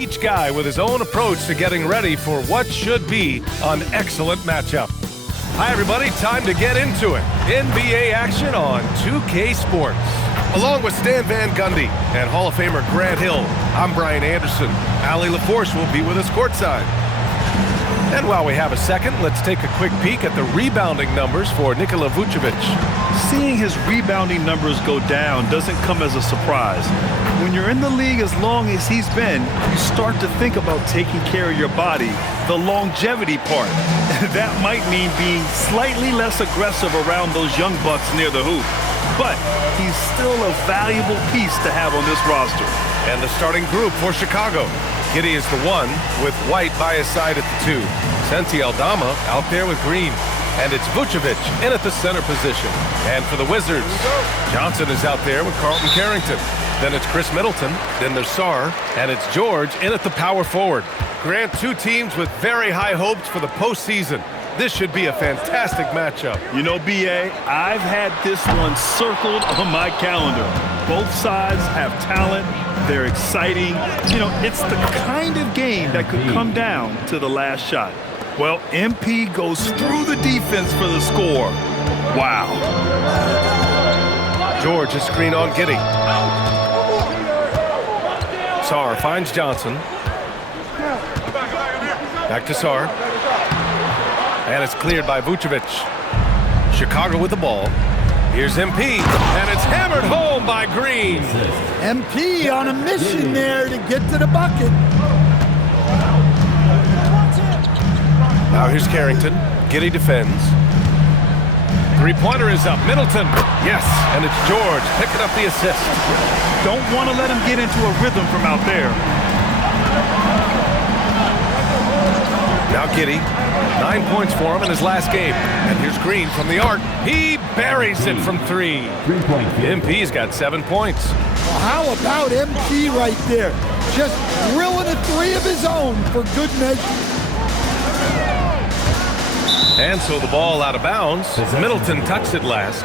Each guy with his own approach to getting ready for what should be an excellent matchup. Hi, everybody. Time to get into it. NBA action on 2K Sports. Along with Stan Van Gundy and Hall of Famer Grant Hill, I'm Brian Anderson. Allie LaForce will be with us courtside. And while we have a second, let's take a quick peek at the rebounding numbers for Nikola Vucevic. Seeing his rebounding numbers go down doesn't come as a surprise. When you're in the league as long as he's been, you start to think about taking care of your body, the longevity part. That might mean being slightly less aggressive around those young bucks near the hoop. But he's still a valuable piece to have on this roster. And the starting group for Chicago. Giddey is the 1, with White by his side at the 2. Santi Aldama out there with Green. And it's Vucevic in at the center position. And for the Wizards, Johnson is out there with Carlton Carrington. Then it's Chris Middleton. Then there's Sarr. And it's George in at the power forward. Grant, two teams with very high hopes for the postseason. This should be a fantastic matchup. You know, B.A., I've had this one circled on my calendar. Both sides have talent. They're exciting. You know, it's the kind of game that could come down to the last shot. Well, MP goes through the defense for the score. Wow. George is screen on Giddey. Sarr finds Johnson. Back to Sarr. And it's cleared by Vucevic. Chicago with the ball. Here's MP, and it's hammered home by Green. MP on a mission there to get to the bucket. Now here's Carrington. Giddey defends. Three-pointer is up. Middleton. Yes, and it's George picking up the assist. Don't want to let him get into a rhythm from out there. Now Giddey, 9 points for him in his last game. And here's Green from the arc. He buries it from 3. MP's got 7 points. Well, how about MP right there? Just drilling a 3 of his own for good measure. And so the ball out of bounds. Middleton touched it last.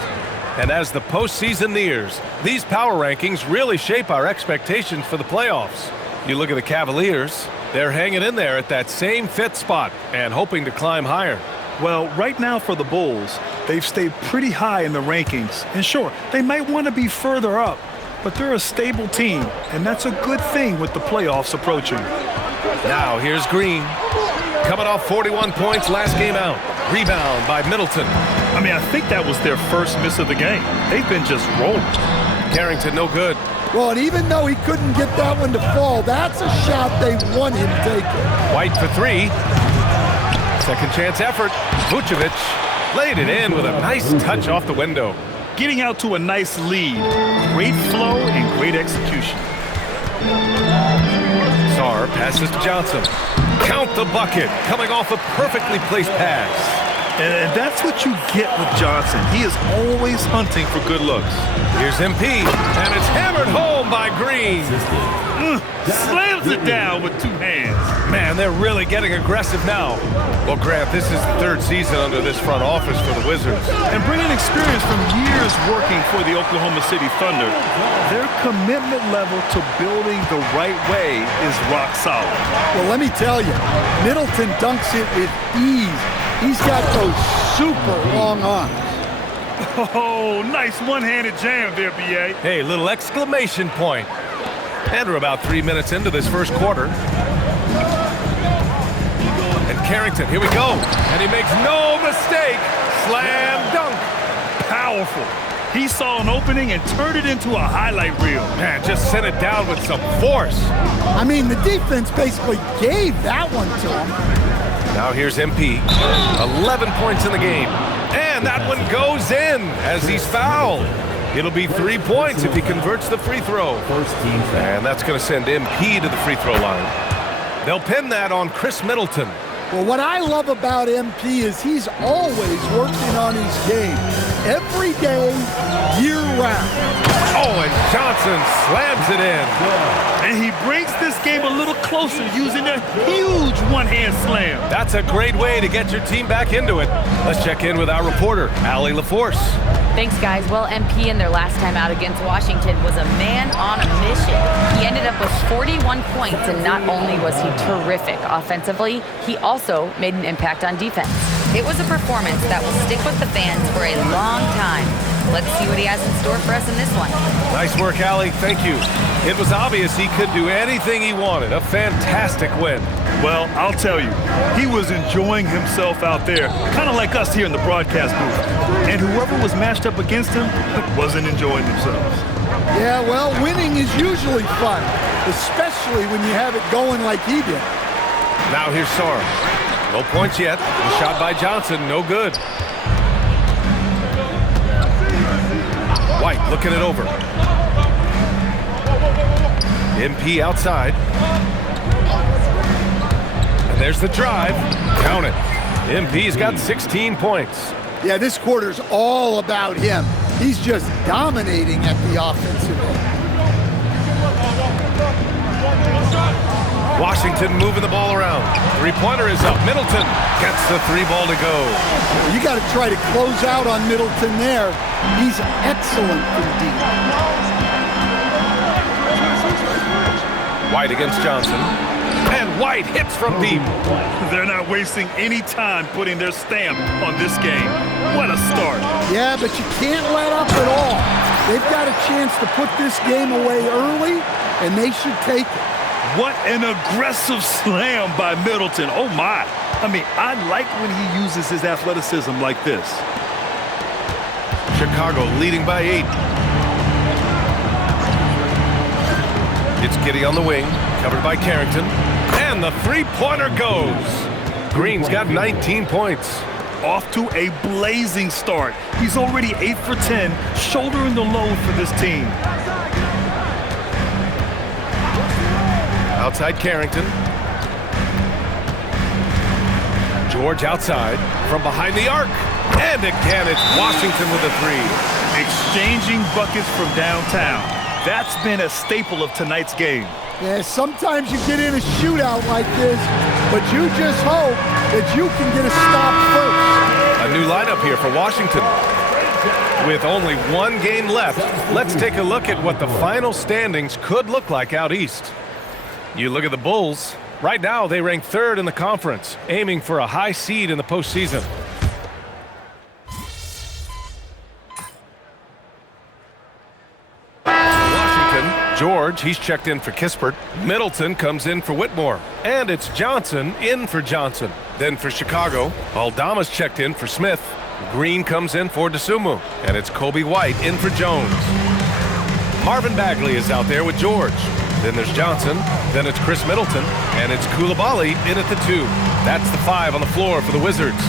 And as the postseason nears, these power rankings really shape our expectations for the playoffs. You look at the Cavaliers, they're hanging in there at that same 5th spot and hoping to climb higher. Well, right now for the Bulls, they've stayed pretty high in the rankings. And sure, they might want to be further up, but they're a stable team, and that's a good thing with the playoffs approaching. Now here's Green. Coming off 41 points last game out. Rebound by Middleton. I mean, I think that was their first miss of the game. They've been just rolling. Carrington, no good. Well, and even though he couldn't get that one to fall, that's a shot they want him taking. White for 3. Second chance effort. Vucevic laid it in with a nice touch off the window. Getting out to a nice lead. Great flow and great execution. Sarr passes to Johnson. Count the bucket, coming off a perfectly placed pass. And that's what you get with Johnson. He is always hunting for good looks. Here's MP, and it's hammered home by Green. Slams it down with 2 hands. Man, they're really getting aggressive now. Well, Grant, this is the 3rd season under this front office for the Wizards. And bringing experience from years working for the Oklahoma City Thunder, their commitment level to building the right way is rock solid. Well, let me tell you, Middleton dunks it with ease. He's got those super long arms. Oh, nice one-handed jam there, B.A. Hey, little exclamation point. And we're about 3 minutes into this first quarter. And Carrington, here we go. And he makes no mistake. Slam dunk. Powerful. He saw an opening and turned it into a highlight reel. Man, just sent it down with some force. I mean, the defense basically gave that one to him. Now here's MP. 11 points in the game. And that one goes in as he's fouled. It'll be 3 points if he converts the free throw. And that's going to send MP to the free throw line. They'll pin that on Chris Middleton. Well, what I love about MP is he's always working on his game. Every day, year-round. Oh, and Johnson slams it in. And he brings this game a little closer using a huge one-hand slam. That's a great way to get your team back into it. Let's check in with our reporter, Allie LaForce. Thanks, guys. Well, MP in their last time out against Washington was a man on a mission. He ended up with 41 points, and not only was he terrific offensively, he also made an impact on defense. It was a performance that will stick with the fans for a long time. Let's see what he has in store for us in this one. Nice work, Allie. Thank you. It was obvious he could do anything he wanted. A fantastic win. Well, I'll tell you, he was enjoying himself out there, kind of like us here in the broadcast booth. And whoever was matched up against him wasn't enjoying themselves. Yeah, well, winning is usually fun, especially when you have it going like he did. Now here's Sar. No points yet. The shot by Johnson, no good. White looking it over. MP outside. And there's the drive. Count it. MP's got 16 points. Yeah, this quarter's all about him. He's just dominating at the offensive end. Washington moving the ball around. Three-pointer is up. Middleton gets the three ball to go. You got to try to close out on Middleton there. He's excellent from deep. White against Johnson. And White hits from deep. They're not wasting any time putting their stamp on this game. What a start. Yeah, but you can't let up at all. They've got a chance to put this game away early, and they should take it. What an aggressive slam by Middleton. Oh, my. I mean, I like when he uses his athleticism like this. Chicago leading by 8. It's Giddey on the wing, covered by Carrington. And the three-pointer goes. Green's got 19 points. Off to a blazing start. He's already 8 for 10, shouldering the load for this team. Outside Carrington. George outside from behind the arc. And again, it's Washington with a three. Exchanging buckets from downtown. That's been a staple of tonight's game. Yeah, sometimes you get in a shootout like this, but you just hope that you can get a stop first. A new lineup here for Washington. With only one game left, let's take a look at what the final standings could look like out east. You look at the Bulls. Right now, they rank 3rd in the conference, aiming for a high seed in the postseason. Washington, George, he's checked in for Kispert. Middleton comes in for Whitmore. And it's Johnson in for Johnson. Then for Chicago, Aldama's checked in for Smith. Green comes in for DeSumo. And it's Kobe White in for Jones. Marvin Bagley is out there with George. Then there's Johnson, then it's Chris Middleton, and it's Coulibaly in at the 2. That's the 5 on the floor for the Wizards.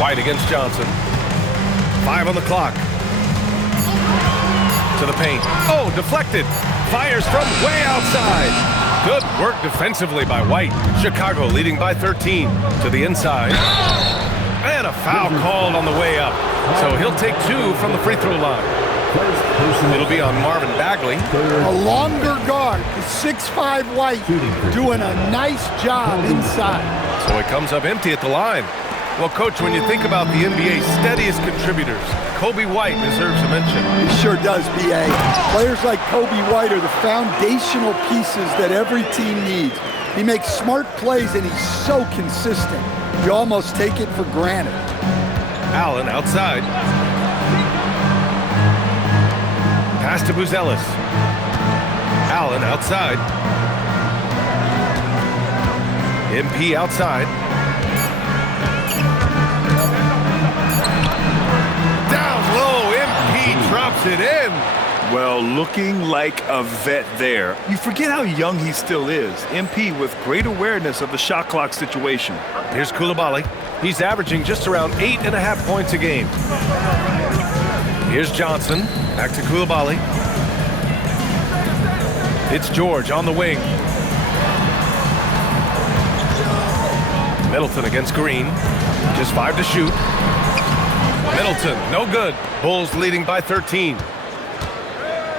White against Johnson. 5 on the clock. To the paint. Oh, deflected. Fires from way outside. Good work defensively by White. Chicago leading by 13. To the inside. And a foul called on the way up. So he'll take 2 from the free throw line. It'll be on Marvin Bagley. A longer guard, 6'5" White, doing a nice job inside. So it comes up empty at the line. Well, Coach, when you think about the NBA's steadiest contributors, Kobe White deserves a mention. He sure does, B.A. Players like Kobe White are the foundational pieces that every team needs. He makes smart plays, and he's so consistent. You almost take it for granted. Allen outside. Pass to Buzelis. Allen outside. MP outside. Down low, MP drops it in. Well, looking like a vet there. You forget how young he still is. MP with great awareness of the shot clock situation. Here's Coulibaly. He's averaging just around 8.5 points a game. Here's Johnson. Back to Coulibaly. It's George on the wing. Middleton against Green. Just 5 to shoot. Middleton, no good. Bulls leading by 13.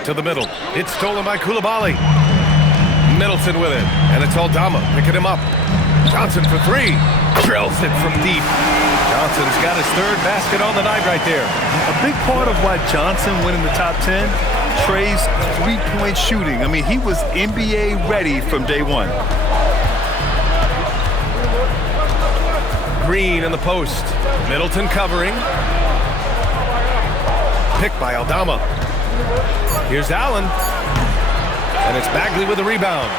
To the middle. It's stolen by Coulibaly. Middleton with it. And it's Aldama picking him up. Johnson for 3. Drills it from deep. Johnson's got his third basket on the night right there. A big part of why Johnson went in the top 10, Trey's three-point shooting. I mean, he was NBA ready from day one. Green in the post. Middleton covering. Picked by Aldama. Here's Allen. And it's Bagley with the rebound.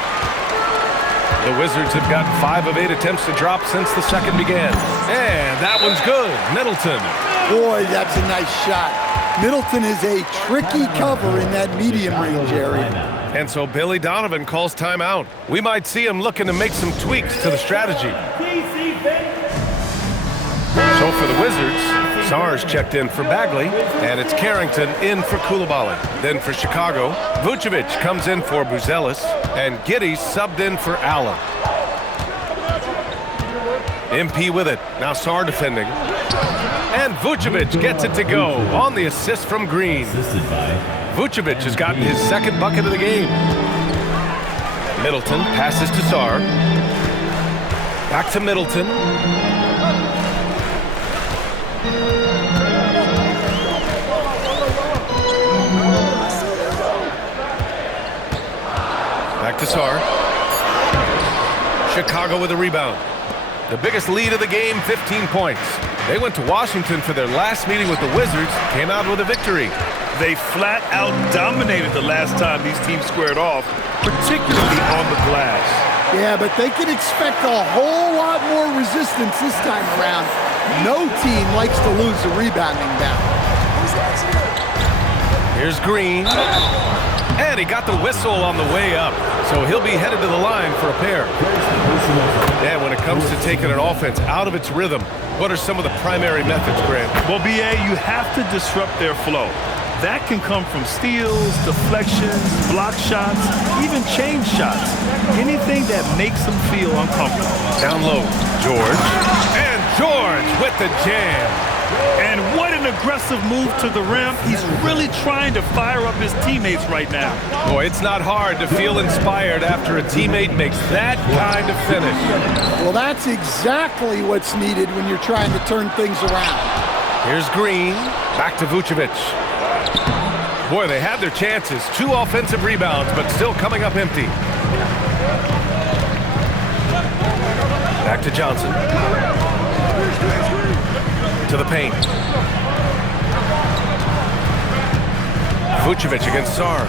The Wizards have gotten 5 of 8 attempts to drop since the second began. And that one's good. Middleton. Boy, that's a nice shot. Middleton is a tricky cover in that medium range area. And so Billy Donovan calls timeout. We might see him looking to make some tweaks to the strategy. So for the Wizards, Sar's checked in for Bagley, and it's Carrington in for Coulibaly. Then for Chicago, Vucevic comes in for Buzelis, and Giddey's subbed in for Allen. MP with it. Now Sar defending. And Vucevic gets it to go on the assist from Green. Vucevic has gotten his second bucket of the game. Middleton passes to Sar. Back to Middleton. Back to Sar. Chicago with a rebound. The biggest lead of the game, 15 points. They went to Washington for their last meeting with the Wizards, came out with a victory. They flat out dominated the last time these teams squared off, particularly on the glass. Yeah, but they can expect a whole lot more resistance this time around. No team likes to lose a rebounding battle. Here's Green. And he got the whistle on the way up, so he'll be headed to the line for a pair. And when it comes to taking an offense out of its rhythm, what are some of the primary methods, Grant? Well, BA, you have to disrupt their flow. That can come from steals, deflections, block shots, even change shots. Anything that makes them feel uncomfortable. Down low, George. And George with the jam. And what an aggressive move to the rim. He's really trying to fire up his teammates right now. Boy, it's not hard to feel inspired after a teammate makes that kind of finish. Well, that's exactly what's needed when you're trying to turn things around. Here's Green. Back to Vucevic. Boy, they had their chances. 2 offensive rebounds, but still coming up empty. Back to Johnson. To the paint. Vucevic against Sar.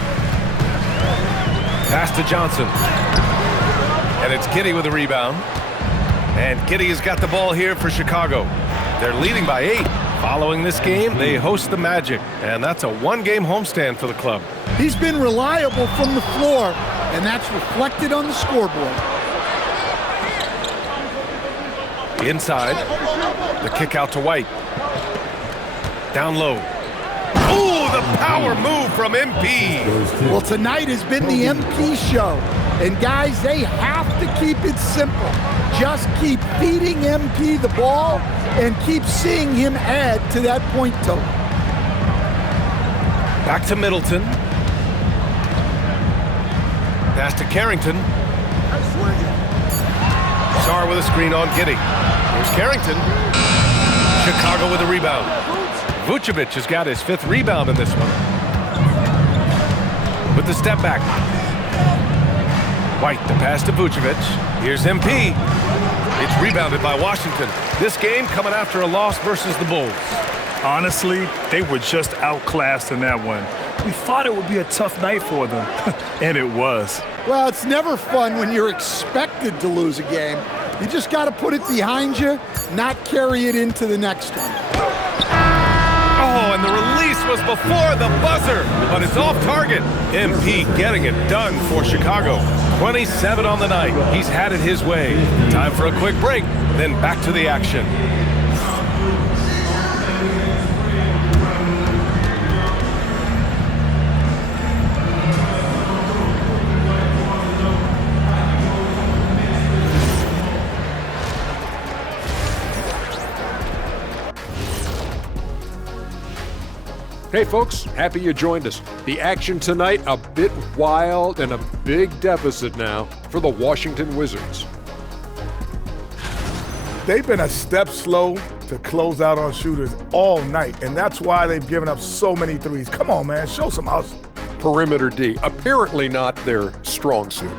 Pass to Johnson. And it's Giddey with the rebound. And Giddey has got the ball here for Chicago. They're leading by 8. Following this game, they host the Magic. And that's a 1-game homestand for the club. He's been reliable from the floor, and that's reflected on the scoreboard. Inside. The kick out to White. Down low. Ooh, the power move from MP. Well, tonight has been the MP show. And guys, they have to keep it simple. Just keep feeding MP the ball and keep seeing him add to that point total. Back to Middleton. Pass to Carrington. Sar with a screen on Giddey. Here's Carrington. Chicago with a rebound. Vucevic has got his 5th rebound in this one. With the step back. White, the pass to Vucevic. Here's MP. It's rebounded by Washington. This game coming after a loss versus the Bulls. Honestly, they were just outclassed in that one. We thought it would be a tough night for them, and it was. Well, it's never fun when you're expected to lose a game. You just got to put it behind you, not carry it into the next one. Oh, and the release was before the buzzer, but it's off target. MP getting it done for Chicago. 27 on the night. He's had it his way. Time for a quick break, then back to the action. Hey folks, happy you joined us. The action tonight a bit wild and a big deficit now for the Washington Wizards. They've been a step slow to close out on shooters all night, and that's why they've given up so many threes. Come on, man, show some hustle. Perimeter D, apparently not their strong suit.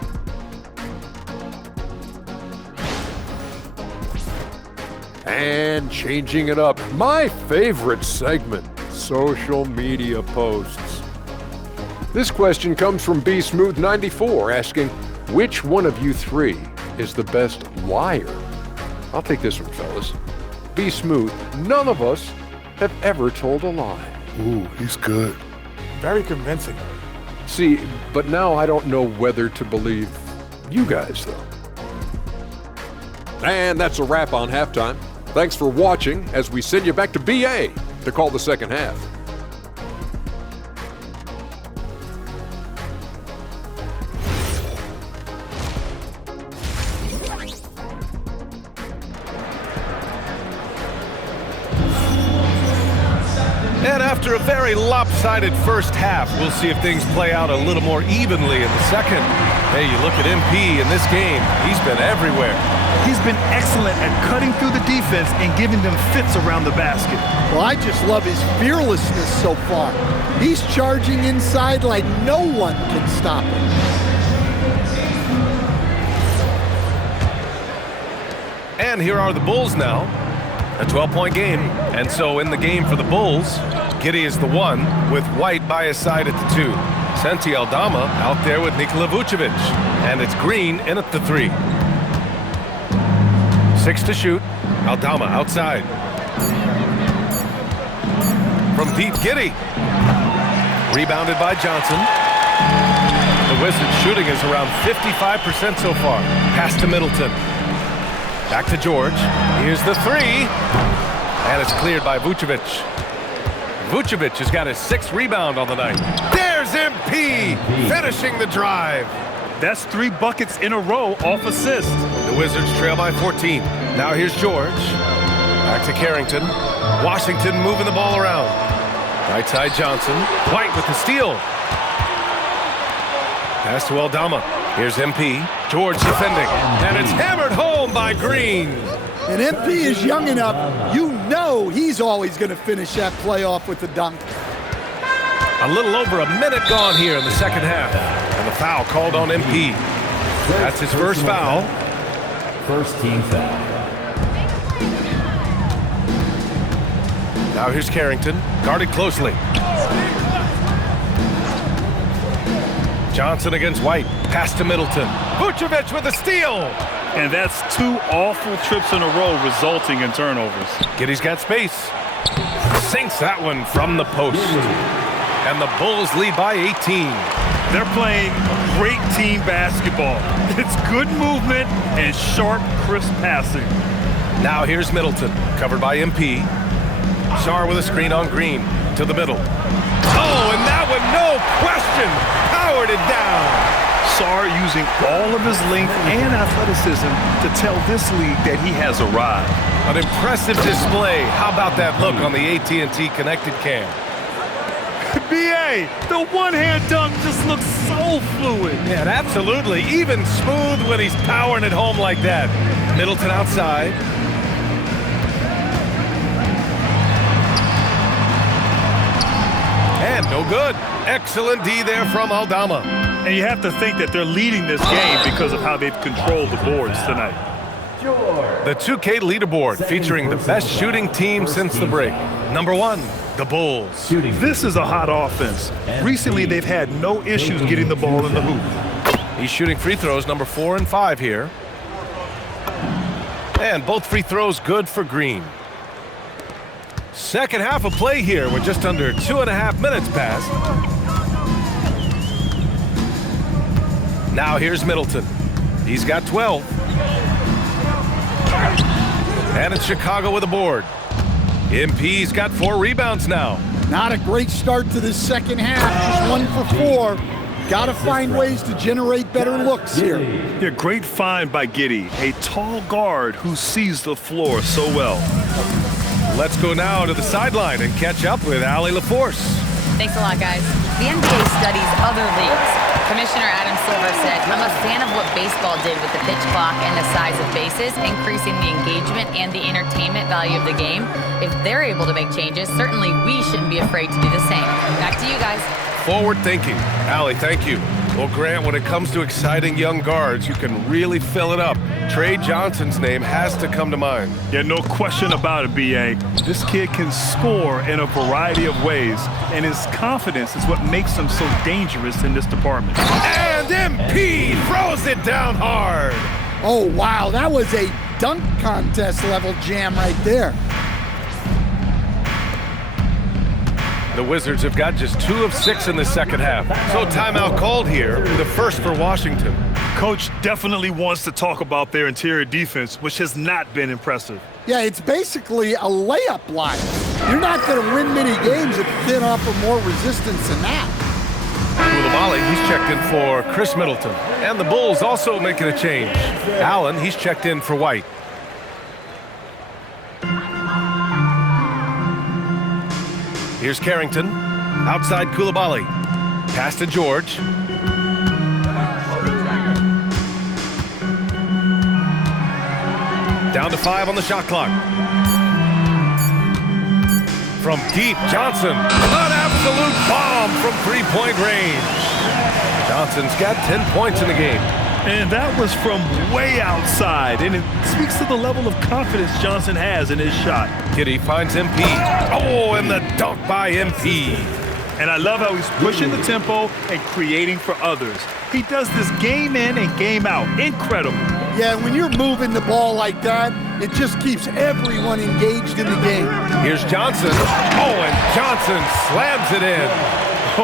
And changing it up, my favorite segment, social media posts. This question comes from BSmooth94 asking, which one of you three is the best liar? I'll take this one, fellas. Be smooth. None of us have ever told a lie. Ooh, he's good. Very convincing. See, but now I don't know whether to believe you guys, though. And that's a wrap on halftime. Thanks for watching as we send you back to BA to call the second half. And after a very lopsided first half, we'll see if things play out a little more evenly in the second. Hey, you look at MP in this game, he's been everywhere. He's been excellent at cutting through the defense and giving them fits around the basket. Well, I just love his fearlessness so far. He's charging inside like no one can stop him. And here are the Bulls now. A 12-point game. And so in the game for the Bulls, Giddey is the one with White by his side at the 2. Santi Aldama out there with Nikola Vucevic. And it's Green in at the 3. 6 to shoot. Aldama outside. From deep, Giddey. Rebounded by Johnson. The Wizards shooting is around 55% so far. Pass to Middleton. Back to George. Here's the 3. And it's cleared by Vucevic. Vucevic has got his 6th rebound on the night. There's MP finishing the drive. That's 3 buckets in a row off assist. The Wizards trail by 14. Now here's George. Back to Carrington. Washington moving the ball around. Right side Johnson. White with the steal. Pass to Aldama. Here's MP. George defending. And it's hammered home by Green. And MP is young enough, you know he's always going to finish that play off with the dunk. A little over a minute gone here in the second half. And the foul called on MP. That's his first foul. First team foul. Now here's Carrington, guarded closely. Johnson against White. Pass to Middleton. Vucevic with a steal. And that's 2 awful trips in a row resulting in turnovers. Giddey's got space. Sinks that one from the post. And the Bulls lead by 18. They're playing great team basketball. It's good movement and sharp, crisp passing. Now here's Middleton, covered by MP. Sarr with a screen on Green, to the middle. Oh, and that one, no question, powered it down. Sarr using all of his length and athleticism to tell this league that he has arrived. An impressive display. How about that look on the AT&T connected cam? BA, the one-hand dunk just looks so fluid. Yeah, absolutely. Even smooth when he's powering it home like that. Middleton outside. And no good. Excellent D there from Aldama. And you have to think that they're leading this game because of how they've controlled the boards tonight. The 2K leaderboard featuring the best shooting team since the break. Number 1, the Bulls. This is a hot offense. Recently, they've had no issues getting the ball in the hoop. He's shooting free throws, number 4 and 5 here. And both free throws good for Green. Second half of play here with just under 2.5 minutes passed. Now here's Middleton. He's got 12. And it's Chicago with a board. MP's got 4 rebounds now. Not a great start to this second half, just 1 for 4. Got to find ways to generate better looks here. Yeah, great find by Giddey, a tall guard who sees the floor so well. Let's go now to the sideline and catch up with Allie LaForce. Thanks a lot, guys. The NBA studies other leagues. Commissioner Adam Silver said, I'm a fan of what baseball did with the pitch clock and the size of bases, increasing the engagement and the entertainment value of the game. If they're able to make changes, certainly we shouldn't be afraid to do the same. Back to you guys. Forward thinking. Allie, thank you. Well, Grant, when it comes to exciting young guards, you can really fill it up. Trey Johnson's name has to come to mind. Yeah, no question about it, B.A. This kid can score in a variety of ways, and his confidence is what makes him so dangerous in this department. And MP throws it down hard. Oh, wow, that was a dunk contest level jam right there. The Wizards have got just 2 of 6 in the second half. So timeout called here, the first for Washington. Coach definitely wants to talk about their interior defense, which has not been impressive. Yeah, it's basically a layup line. You're not going to win many games if you can't offer more resistance than that. Koulibaly, he's checked in for Chris Middleton. And the Bulls also making a change. Allen, he's checked in for White. Here's Carrington, outside Koulibaly. Pass to George. Down to 5 on the shot clock. From deep, Johnson. An absolute bomb from three-point range. Johnson's got 10 points in the game. And that was from way outside, and it speaks to the level of confidence Johnson has in his shot. Giddey finds MP. Oh, and the dunk by MP. And I love how he's pushing the tempo and creating for others. He does this game in and game out. Incredible. Yeah, when you're moving the ball like that, it just keeps everyone engaged in the game. Here's Johnson. Oh, and Johnson slams it in.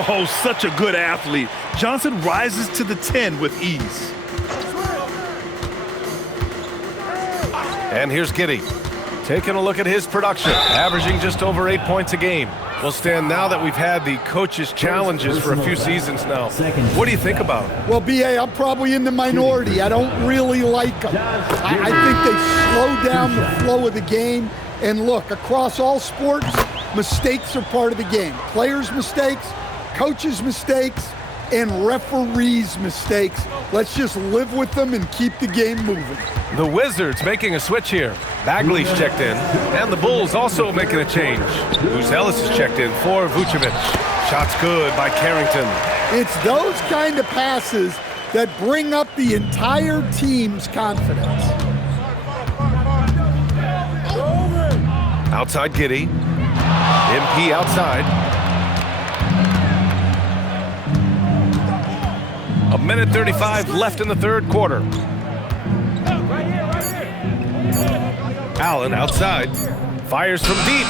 Oh, such a good athlete. Johnson rises to the 10 with ease. And here's Giddey, taking a look at his production, averaging just over 8 points a game. Well, Stan, now that we've had the coaches' challenges for a few seasons now, what do you think about it? Well, B.A., I'm probably in the minority. I don't really like them. I think they slow down the flow of the game. And look, across all sports, mistakes are part of the game. Players' mistakes, coaches' mistakes, and referees' mistakes. Let's just live with them and keep the game moving. The Wizards making a switch here. Bagley's checked in, and the Bulls also making a change. Buzelis is checked in for Vucevic. Shot's good by Carrington. It's those kind of passes that bring up the entire team's confidence. Outside Giddey. MP outside. A minute 35 left in the third quarter. Allen outside. Fires from deep.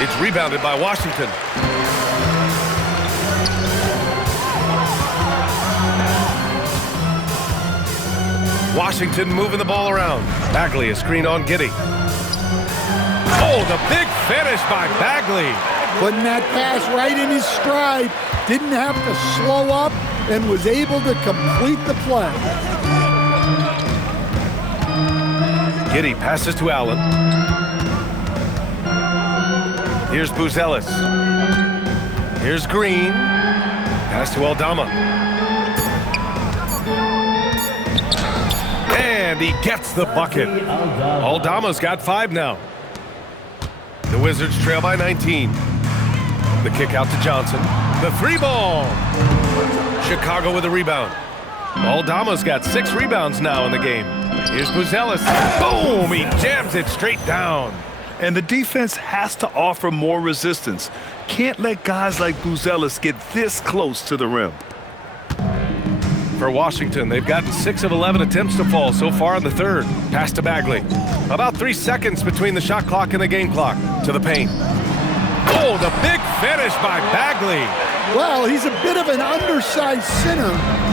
It's rebounded by Washington. Washington moving the ball around. Bagley, a screen on Giddey. Oh, the big finish by Bagley. Putting that pass right in his stride. Didn't have to slow up and was able to complete the play. Giddey passes to Allen. Here's Buzelis. Here's Green. Pass to Aldama. And he gets the bucket. Aldama's got 5 now. The Wizards trail by 19. The kick out to Johnson. The 3-ball. Chicago with a rebound. Aldama's got 6 rebounds now in the game. Here's Buzelis. Boom! He jams it straight down. And the defense has to offer more resistance. Can't let guys like Buzelis get this close to the rim. For Washington, they've gotten 6 of 11 attempts to fall so far in the third. Pass to Bagley. About 3 seconds between the shot clock and the game clock. To the paint. Oh, the big finish by Bagley. Well, he's a bit of an undersized center.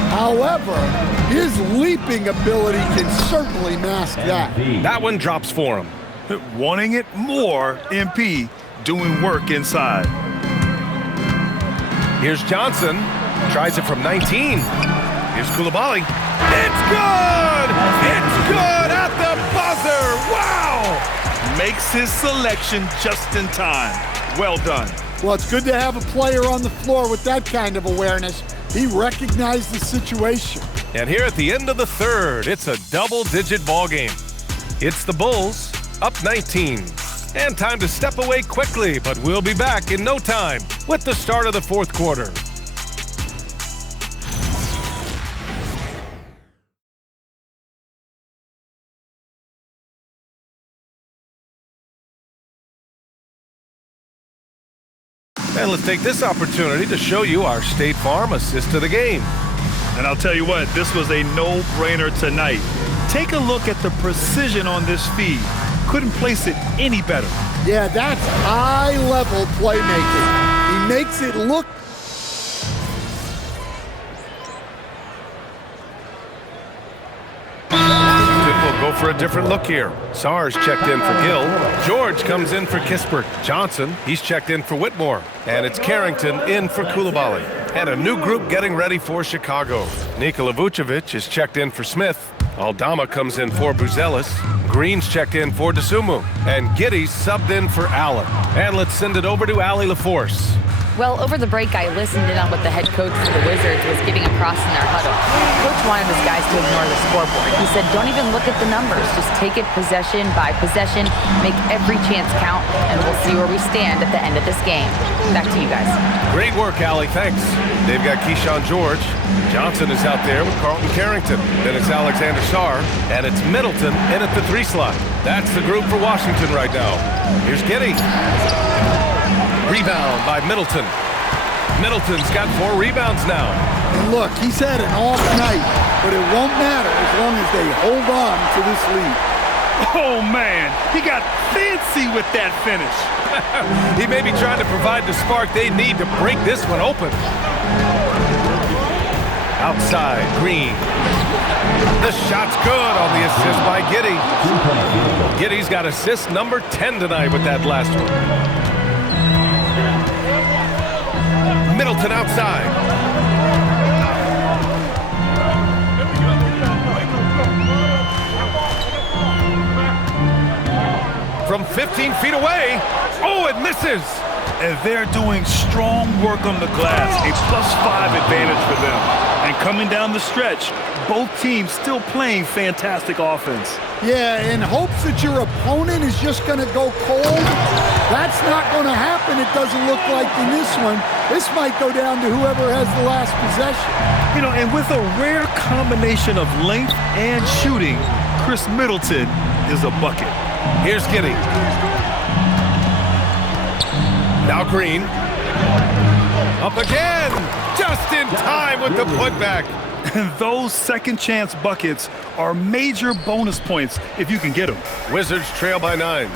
However, his leaping ability can certainly mask that. That one drops for him. Wanting it more, MP doing work inside. Here's Johnson. Tries it from 19. Here's Koulibaly. It's good! It's good at the buzzer! Wow! Makes his selection just in time. Well done. Well, it's good to have a player on the floor with that kind of awareness. He recognized the situation. And here at the end of the third, it's a double-digit ball game. It's the Bulls up 19. And time to step away quickly, but we'll be back in no time with the start of the fourth quarter. And let's take this opportunity to show you our State Farm assist to the game. And I'll tell you what, this was a no-brainer tonight. Take a look at the precision on this feed. Couldn't place it any better. Yeah, that's high-level playmaking. He makes it look. We'll go for a different look here. Sars checked in for Gill. George comes in for Kispert. Johnson, he's checked in for Whitmore. And it's Carrington in for Koulibaly. And a new group getting ready for Chicago. Nikola Vucevic is checked in for Smith. Aldama comes in for Buzelis. Green's checked in for DeSumo. And Giddey's subbed in for Allen. And let's send it over to Allie LaForce. Well, over the break, I listened in on what the head coach for the Wizards was giving across in their huddle. Coach wanted his guys to ignore the scoreboard. He said, don't even look at the numbers. Just take it possession by possession, make every chance count, and we'll see where we stand at the end of this game. Back to you guys. Great work, Allie. Thanks. They've got Keyshawn George. Johnson is out there with Carlton Carrington. Then it's Alexander Sarr, and it's Middleton in at the 3 slot. That's the group for Washington right now. Here's Giddey. Rebound by Middleton. Middleton's got 4 rebounds now. And look, he's had an off night, but it won't matter as long as they hold on to this lead. Oh, man, he got fancy with that finish. He may be trying to provide the spark they need to break this one open. Outside, Green. The shot's good on the assist by Giddey. Giddey's got assist number 10 tonight with that last one. Middleton outside. From 15 feet away. Oh, it misses. And they're doing strong work on the glass, a +5 advantage for them. And coming down the stretch, both teams still playing fantastic offense. Yeah, in hopes that your opponent is just going to go cold. That's not going to happen, it doesn't look like in this one. This might go down to whoever has the last possession. You know, and with a rare combination of length and shooting, Chris Middleton is a bucket. Here's Giddey. Now Green. Up again. Just in time with the putback. And those second chance buckets are major bonus points if you can get them. Wizards trail by 9.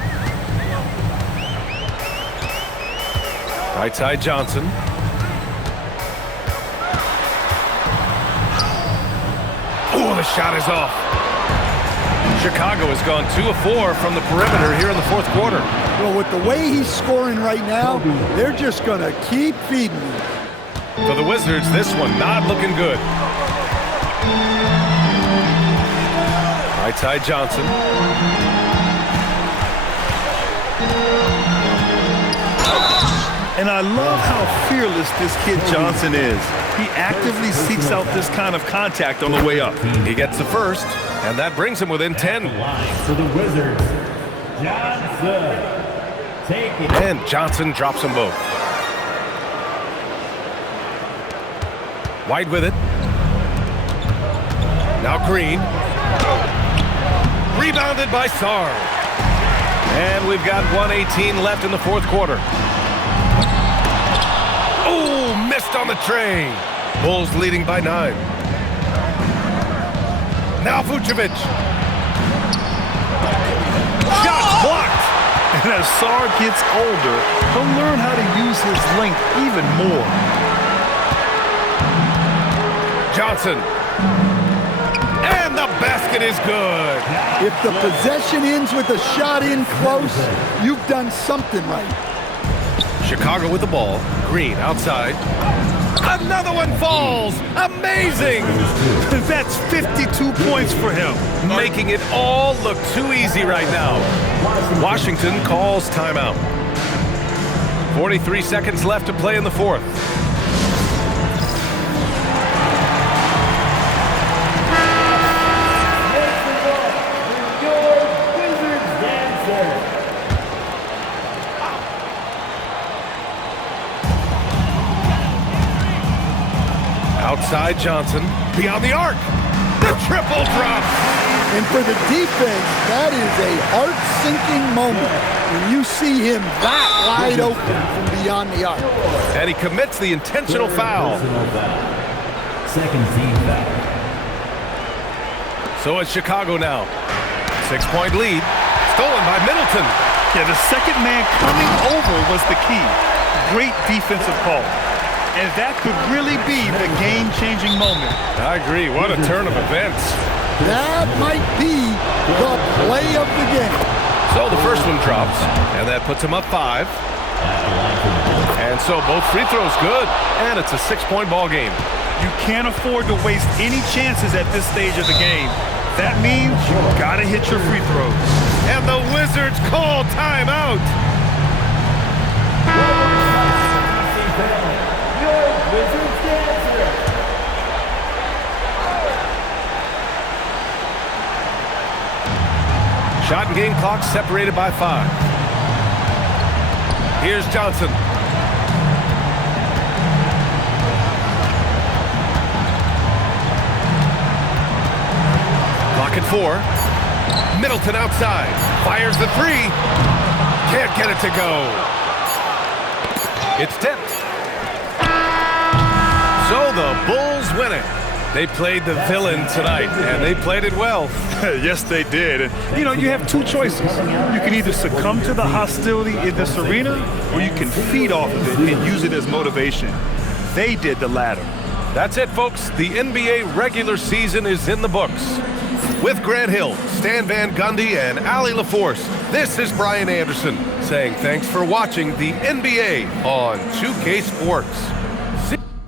Right side Johnson. Oh, the shot is off. Chicago has gone 2 of 4 from the perimeter here in the fourth quarter. Well, with the way he's scoring right now, they're just going to keep feeding him. For the Wizards, this one not looking good. Right side Johnson. And I love how fearless this kid Johnson is. He actively seeks out this kind of contact on the way up. He gets the first, and that brings him within 10. For the Wizards, Johnson. Take it. And Johnson drops them both. White with it. Now Green. Rebounded by Sarr. And we've got 1:18 left in the fourth quarter. Oh, missed on the tray. Bulls leading by 9. Now Vucevic. Shot blocked. And as Sarr gets older, he'll learn how to use his length even more. Johnson. And the basket is good. If the possession ends with a shot in close, you've done something right. Chicago with the ball. Green outside. Another one falls. Amazing. That's 52 points for him. Making it all look too easy right now. Washington calls timeout. 43 seconds left to play in the fourth. Outside Johnson, beyond the arc. The triple drop. And for the defense, that is a heart-sinking moment when you see him that wide open from beyond the arc. And he commits the intentional foul. Second team foul. So it's Chicago now. 6-point lead. Stolen by Middleton. Yeah, the second man coming over was the key. Great defensive call. And that could really be the game-changing moment. I agree. What a turn of events. That might be the play of the game. So the first one drops, and that puts him up 5. And so both free throws good, and it's a 6-point ball game. You can't afford to waste any chances at this stage of the game. That means you gotta hit your free throws. And the Wizards call timeout. Wizards dancer. Shot and game clock separated by 5. Here's Johnson. Clock at 4. Middleton outside. Fires the 3. Can't get it to go. It's tipped. So the Bulls win it. They played the villain tonight, and they played it well. Yes, they did. And, you know, you have two choices. You can either succumb to the hostility in this arena, or you can feed off of it and use it as motivation. They did the latter. That's it, folks. The NBA regular season is in the books. With Grant Hill, Stan Van Gundy, and Allie LaForce, this is Brian Anderson saying thanks for watching the NBA on 2K Sports.